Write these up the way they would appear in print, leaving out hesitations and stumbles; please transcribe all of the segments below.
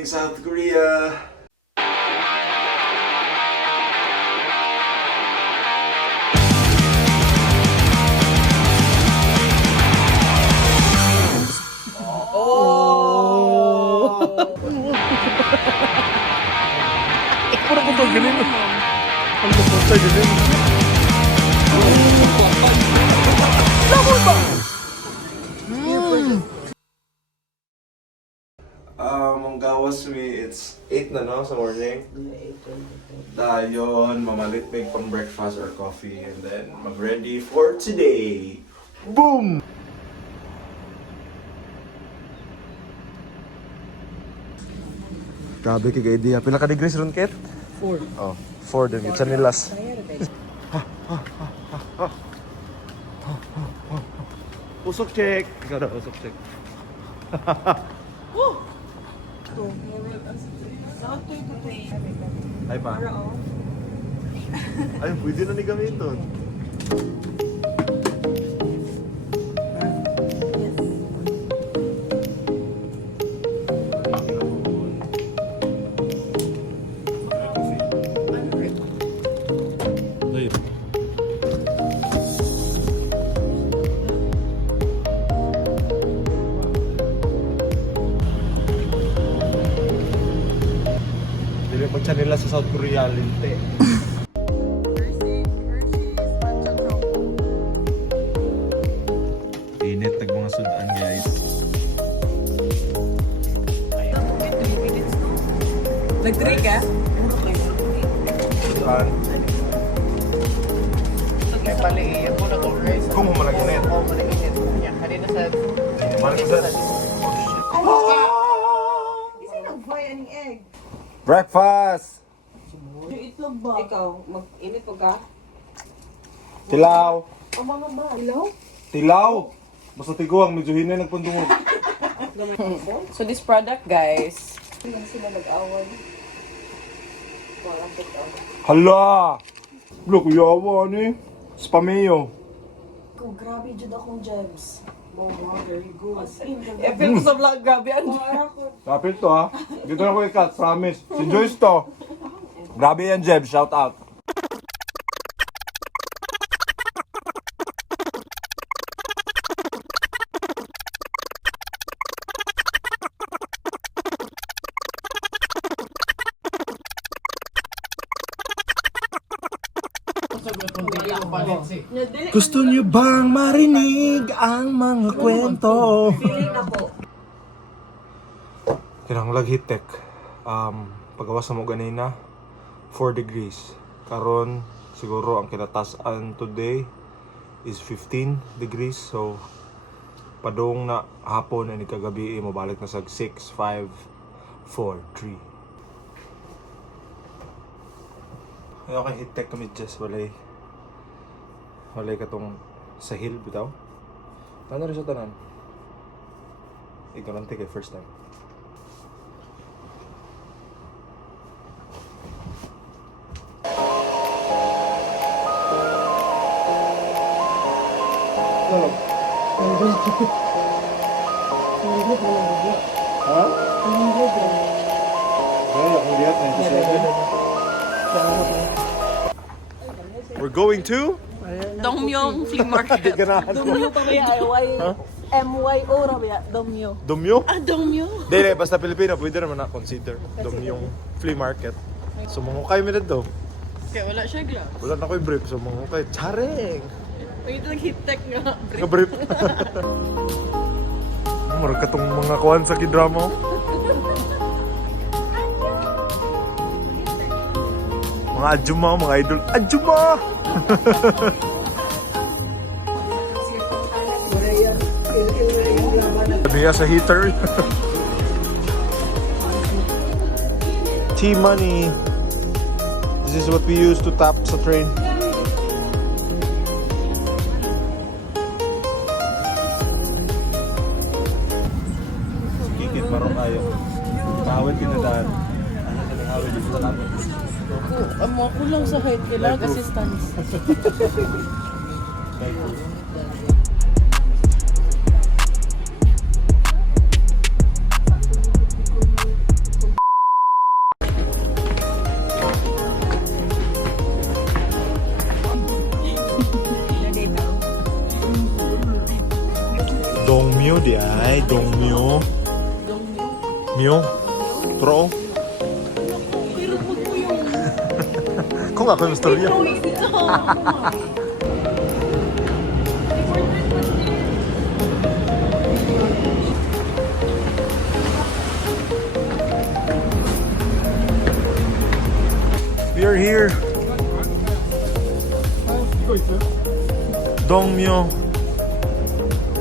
morning, South Korea! Pura ko to, galing mo. Ang lupot tayo, galing. Ang gawas me, it's 8 na no sa morning. Dayon, mamalit may pang breakfast or coffee and then mag-ready for today. Boom! Grabe kay idea. Pila ka degrees ron, Ket? 4. Oh, 4 din. It's nilas. Usok check. Ikaw na, usok check. Ay pa. Ay, pwede na ni gamiton. Pagsa nila sa South Korea, linte. Init, tag mga sudan, guys. Nag-drink ka? Sudan. May paliiyan mo na kung guys. Kung mo malaginit. Oo, malaginit. Yan, kanina sa... Malaginit. Kasi nag-fry ang egg. Breakfast! Yung itlog ba? Ikaw, mag-init pa ka? Tilaw! Ang mga ba? Ilaw? Tilaw! Basta tiguang, medyo hinay nagpandungog. So this product guys, lang sila nag-away. Parang bitaw. Hala! Bro, kuyawa, ano eh? Spameo. Kung grabe jud akong gems. Wow, very good. Feel ko sa vlog, grabe ang Kapit to ha. Dito na ko ikat, promise. Si Joyce to. Grabe yan, Jeb. Shout out. Gusto niyo bang marinig ang mga kwento? feeling ako. Kinahanglag hitek. Pagawas mo ganina 4 degrees. Karon siguro ang kinatasan today is 15 degrees. So padung na hapon na ni kagabi mabalik na sa 6, 5, 4, 3. Ayaw kay hitek kami just walay katong sa hill bitaw. Tana rin sa tanan. Ignorante kay first time. Ha? We're going to Dongmyong Flea Market. Dongmyo pa ba yung MYO ra ba? Dongmyo. Domyo? Dongmyo? Dili, basta Pilipino, pwede naman na consider. Domyong flea market. So, mangukay mo dito. Kaya wala siya gla. Wala na ko yung brief, so mangukay. Charing! Ay, ito nag-hit-tech nga. Nga brief. Marag ka tong mga kuhan sa kidrama. Mga adjuma, mga idol. Adjuma! Niya sa heater. T-money. This is what we use to tap sa train. Kikit marong tayo. Kawit kinadaan. Ano sa nangawit dito sa namin? Amo ako lang sa height, kailangan assistance. Ay, Dongmyo. Myo? Pro? Pero wag mo yung... Kung ako yung storya. We are here. Dongmyo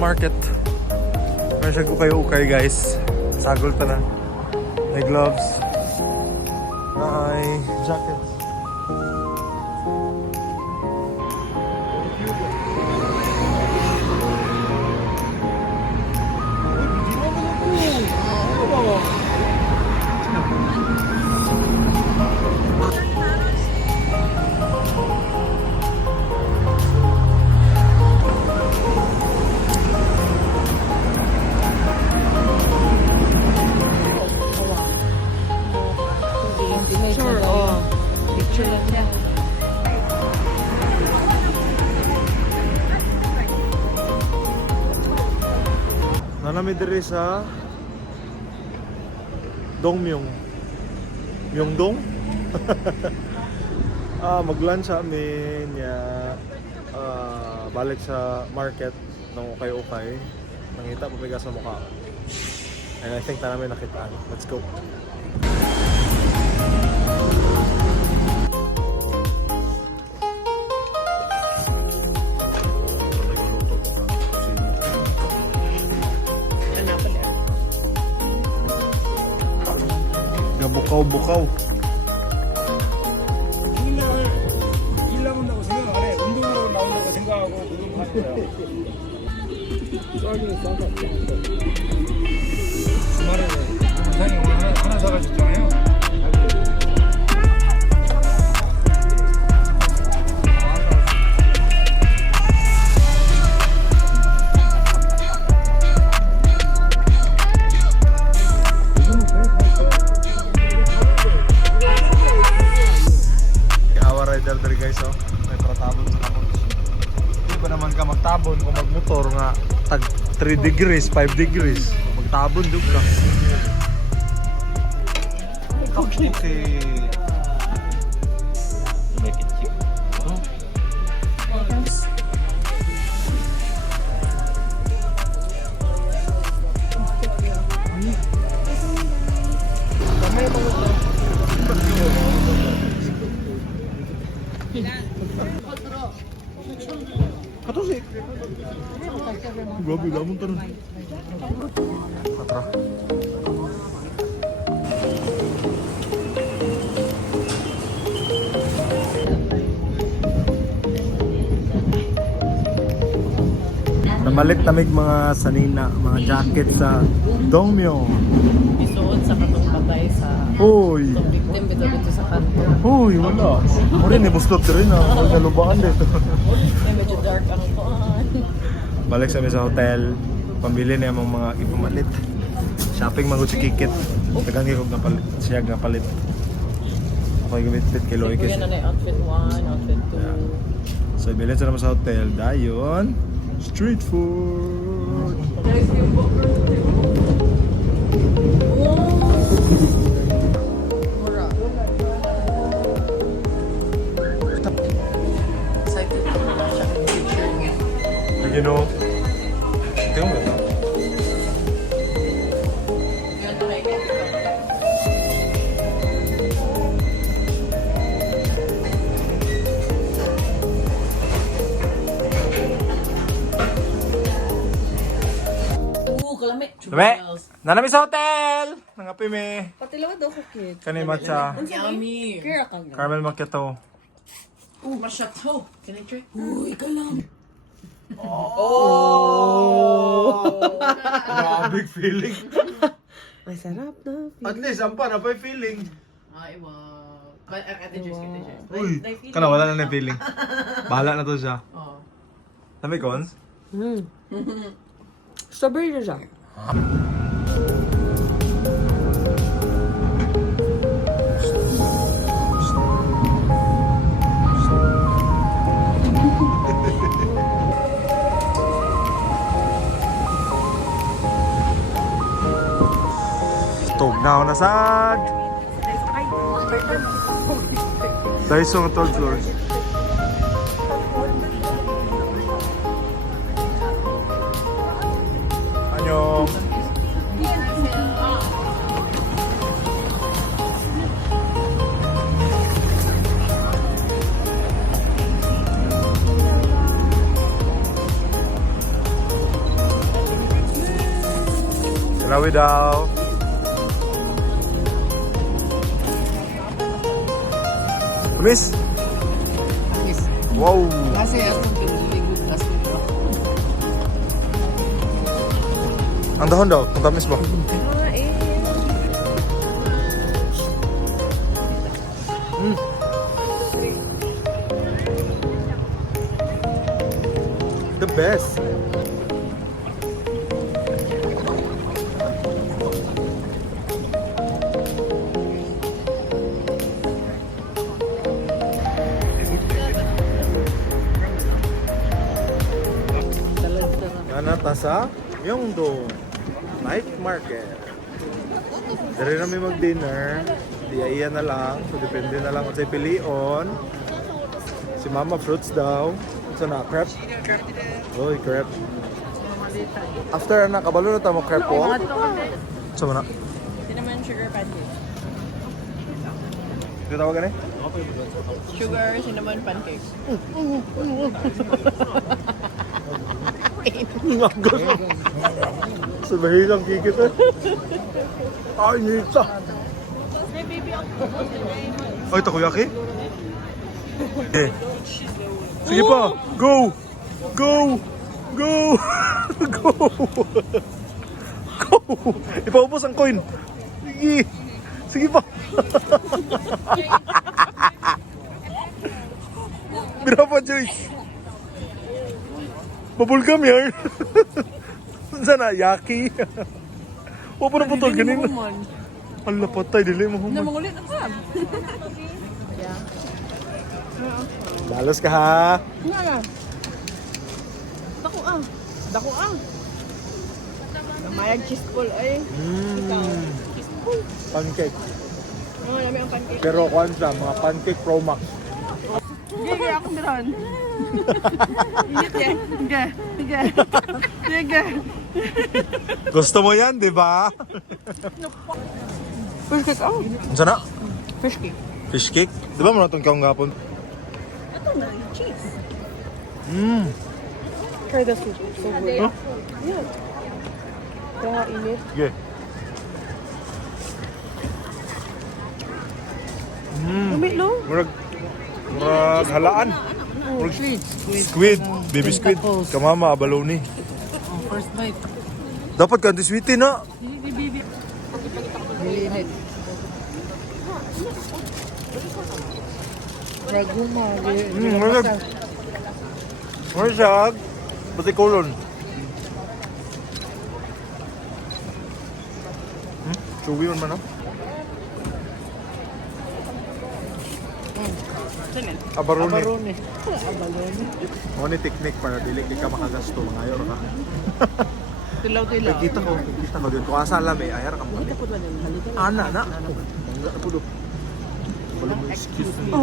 Market. Meron siya ukay-ukay guys. Sagol ta na. May gloves. May jackets. Picture, picture lang niya. Nanami diri sa Dongmyong. Myeongdong? Mag-lunch amin ya balik sa market ng ukay-ukay. Nangita pabiga sa mukha. And I think na namin nakitaan. Let's go. Bukaw-bukaw. 일 나온다고 생각 안 해. 운동으로 나온다고 생각하고 그거 하는 거야. 싸기는 싸다. 주말에 부산이 오늘 하나 사가셨잖아요. Rider guys, oh. May pratabon sa kapon. Hindi ba naman ka magtabon kung magmotor nga tag 3 degrees, 5 degrees. Magtabon doon ka. Okay. Katosi. Grabe, lamon tanong. Patra. Namalit namig mga sanina, mga jacket sa Dongmyo. Isuot sa katong patay sa... Hoy! Itong victim bito sa kanto. Hoy, wala. Muli ni bustot rin ah. Huwag nalubaan dito. Ay, medyo dark ang kuhan. Balik sa amin sa hotel. Pambili niya mga ipamalit. Shopping magod si Kikit. Tagang hirog na palit. Siya nga palit. Ako yung gamit-fit kay Loy Kuya kasi. na na outfit 1, outfit 2. Yeah. So, bilhin sa naman sa hotel. Dayon. Street food. Mura. Excited ko na siya ng picture niya. You know. Tingnan mo ito. Yun na like it. Kalami. Dami! Nanami sa hotel! Nangapi me. Patilawa daw ko kid. Kanay matcha. Yummy. Kira ka nga. Caramel macchiato. Masyato. Can I try? Uy, ka lang. Grabe feeling. Masarap na. At least, ang pa na pa feeling. Ay, wow. But, ate Juice, ate Juice. Uy, kana wala na na feeling. Bahala na to siya. Oo. Dami cons? Strawberry na siya. Tugnaw na sad. Daiso ang third floor. Annyeong. Salawi daw. Miss? Yes. Wow. Kasi atong piniligo plus nito. Ang dahon daw, kung tamis ba? The best. Nanata sa Myeongdong Night Market. Dari namin mag-dinner. Diya na lang. So depende na lang kung sa'y pilion. Si Mama fruits daw. So na, crepe? Uy, crepe. After na, kabalo na tamo crepe po. So na? Cinnamon sugar pancake. Ito tawagan eh? Sugar cinnamon pancake. Nagos. Sabahin lang kikit eh. Ay, nita. Ay, takoyaki? Eh. Sige pa. Go! Go! Go! Go! Go! Ipaubos ang coin. Sige. Sige pa. Berapa, Joyce? Babulgam yan. Sana, yaki. Huwag po na putol, ganun. Ala, patay, dili mo human. Mangulit na ka. Lalos ka ha. Dako ah. Dako ah. Mayag cheese ball ay. Cheese ball. Pancake. Oh, lami ang pancake. Pero kuhan siya, mga pancake Pro Max. Gigi akong meron. Sige. Sige. Sige. Sige. Gusto mo yan, di ba? Fish cake oh. Sana? Fish cake. Fish cake? Di ba mo natong kaong gapon? Ito na, cheese. Try the soup. So good. Huh? Yeah. Kaya init. Sige. Lumilo. Murag halaan. Murag squid. Baby squid. Kamama, abaloni. First bite. Dapat kanti sweetie na. Lilit. Raguma. Murag. Murag. Pati kolon. Suwi man ah. Abarone. Abarone. Abalone. Mo ni technique para dili kay ka makagasto mga ayor ka. Tilaw-tilaw. Kita ko dito. Kung asa alam eh, ayar ka mo. Ana na. Bangga na po do. Wala mo excuse na.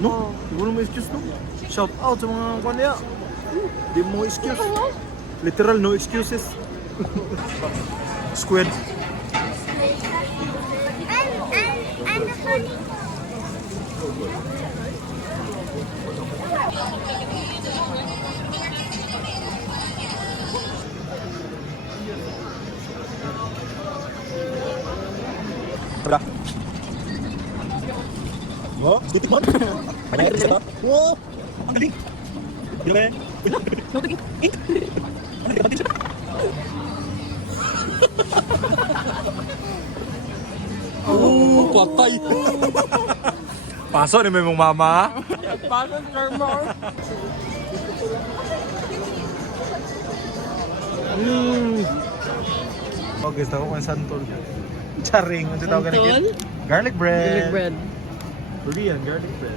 No? Wala mo excuse no? Shout out sa mga kanya. Di mo excuse. Literal no excuses. Squid. And the funny. Tara. Oh, titik man. Banyak kerja. Oh, ang galing. Gila. Oh, patay. Pasok ni memang mama. Pasok normal. Okay, tahu kan santol. Charing, ano tawag Santol? ganito? Garlic bread. Garlic bread. Durian, garlic bread.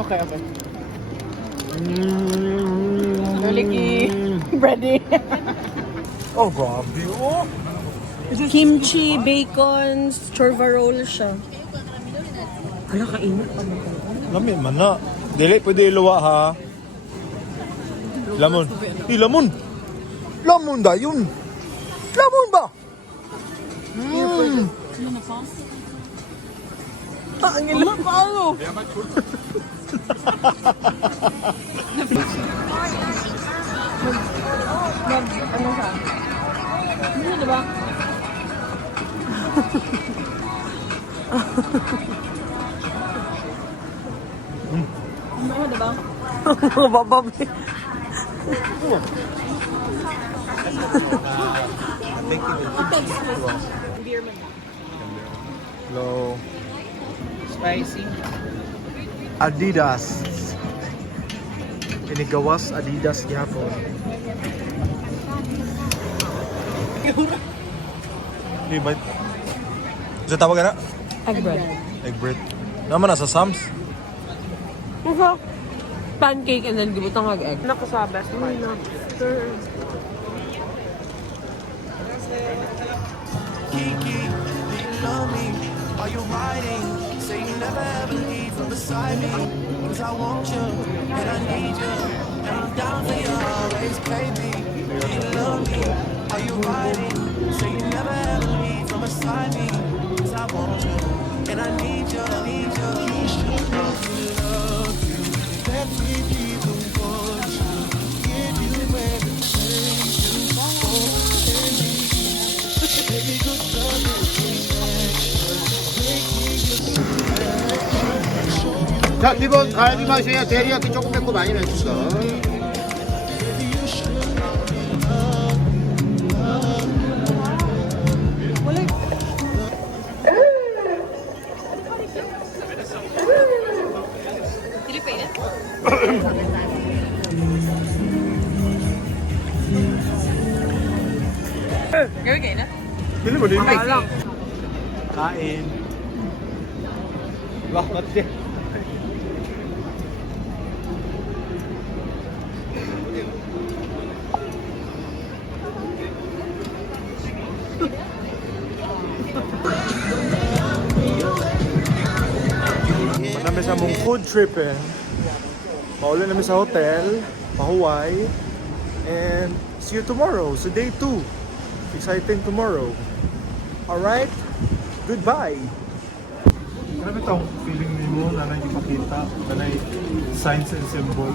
Okay, okay. Naliki. Bready. Oh, grabe. Oh. Kimchi, bacon, chorva roll siya. Hala, kainit pa mo. Lamin man na. Dili, pwede iluwa ha. Lamon. Lamon! Lamon da yun! Lamon ba? Ang ilo pa ano? Ano siya? Ano diba? Ano diba? Bababi. Hello. Spicy. Adidas. Inigawas Adidas gihapon. Di ba? Sa tawag na? Egg bread. Egg bread. Naman na sa Sam's. Pancake and then gibutang egg. Naku sa best part. 자, 기본 갈비 맛이에요. 데리야끼 조금 맵고 많이 맵습니다. Gawin kayo na? Pili mo din. lang. Kain. Lah, mati. Manami sa mong food trip eh. Mauli namin sa hotel, pa-Hawaii. And see you tomorrow, so day 2. Exciting tomorrow. Alright? Goodbye! Ano ba itong feeling mo na nagipakita? Na may signs and symbol?